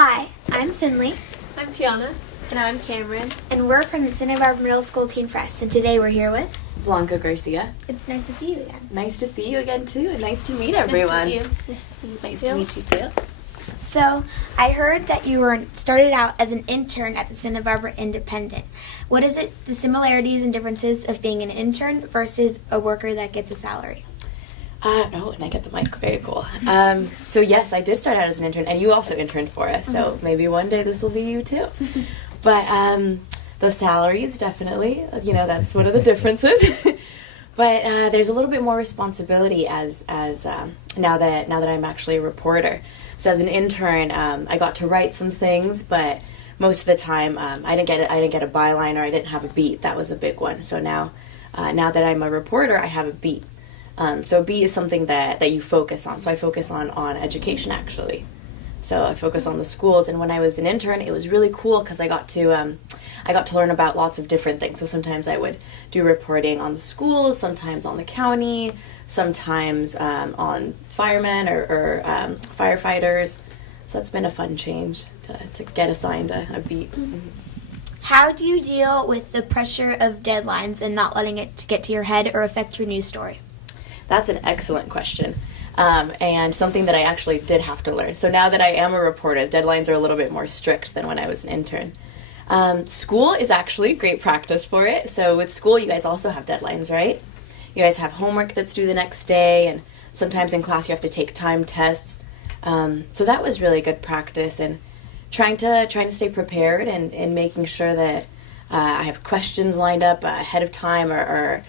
Hi, I'm Finley. I'm Tianna. And I'm Camryn. And we're from the Santa Barbara Middle School Teen Press. And today we're here with BLANCA GARCIA. It's nice to see you again. Nice to see you again too, and nice to meet everyone. Nice to meet you too. So, I heard that you started out as an intern at the Santa Barbara Independent. What is it, the similarities and differences of being an intern versus a worker that gets a salary? Oh, and I get the mic. Very cool. So yes, I did start out as an intern, and you also interned for us. So maybe one day this will be you too. But those salaries, definitely, that's one of the differences. But there's a little bit more responsibility as now that I'm actually a reporter. So as an intern, I got to write some things, but most of the time I didn't get a byline, or I didn't have a beat. That was a big one. So now that I'm a reporter, I have a beat. So a beat is something that you focus on. So I focus on education, actually. So I focus on the schools, and when I was an intern, it was really cool because I got to learn about lots of different things. So sometimes I would do reporting on the schools, sometimes on the county, sometimes on firemen or firefighters. So that's been a fun change to get assigned a beat. How do you deal with the pressure of deadlines and not letting it get to your head or affect your news story? That's an excellent question. And something that I actually did have to learn. So now that I am a reporter, deadlines are a little bit more strict than when I was an intern. School is actually great practice for it. So with school, you guys also have deadlines, right? You guys have homework that's due the next day, and sometimes in class you have to take time tests. So that was really good practice, and trying to stay prepared and making sure that I have questions lined up ahead of time, or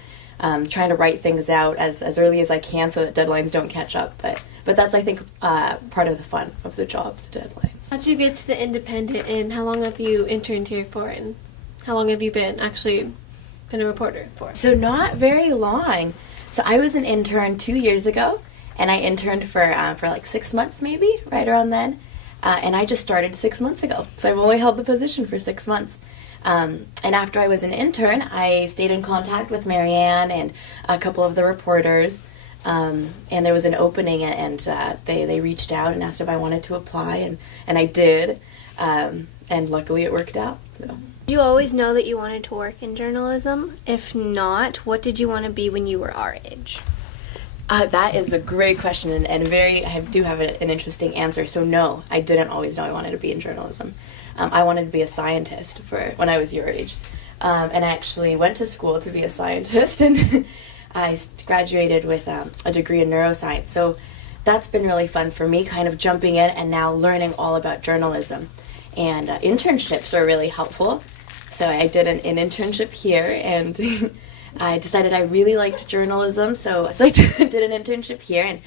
trying to write things out as early as I can so that deadlines don't catch up. But that's, I think, part of the fun of the job, the deadlines. How'd you get to the Independent, and how long have you interned here for, and how long have you been a reporter for? So not very long. So I was an intern 2 years ago, and I interned for like 6 months maybe, right around then. And I just started 6 months ago. So I've only held the position for 6 months. And after I was an intern, I stayed in contact with Marianne and a couple of the reporters, and there was an opening, and they reached out and asked if I wanted to apply, and I did, and luckily it worked out. So. Did you always know that you wanted to work in journalism? If not, what did you want to be when you were our age? That is a great question, and I do have an interesting answer. So no, I didn't always know I wanted to be in journalism. I wanted to be a scientist when I was your age. And I actually went to school to be a scientist, and I graduated with a degree in neuroscience. So that's been really fun for me, kind of jumping in and now learning all about journalism. And internships are really helpful. So I did an internship here, and I decided I really liked journalism. So I did an internship here and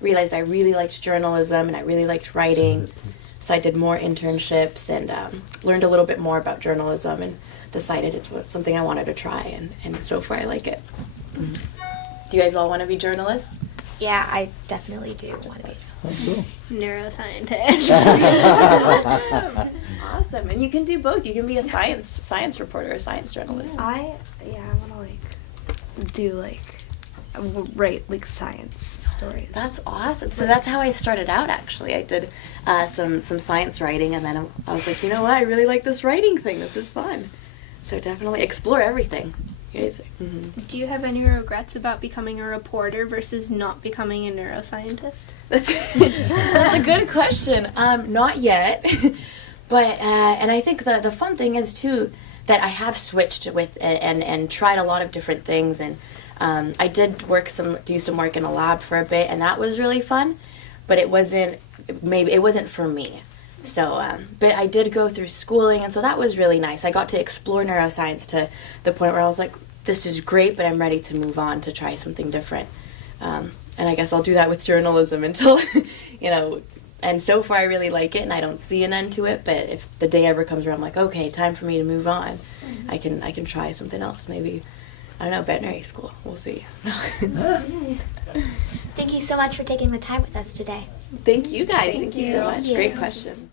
realized I really liked journalism and I really liked writing. So I did more internships and learned a little bit more about journalism and decided it's something I wanted to try, and so far I like it. Mm-hmm. Do you guys all want to be journalists? Yeah, I definitely do want to be. Neuroscientist. Awesome. And you can do both. You can be a science reporter, a science journalist. I want to write science stories. That's awesome. So that's how I started out, actually. I did some science writing, and then I was like, you know what? I really like this writing thing. This is fun. So definitely explore everything. Mm-hmm. Do you have any regrets about becoming a reporter versus not becoming a neuroscientist? That's a good question. Not yet. But and I think the fun thing is, too, that I have switched with and tried a lot of different things, and I did do some work in a lab for a bit, and that was really fun, but it wasn't for me. So, but I did go through schooling, and so that was really nice. I got to explore neuroscience to the point where I was like, this is great, but I'm ready to move on to try something different. And I guess I'll do that with journalism until, and so far I really like it, and I don't see an end to it, but if the day ever comes around, I'm like, okay, time for me to move on. I can try something else, maybe. I don't know, veterinary school. We'll see. Thank you so much for taking the time with us today. Thank you guys. Thank you so much. Great questions.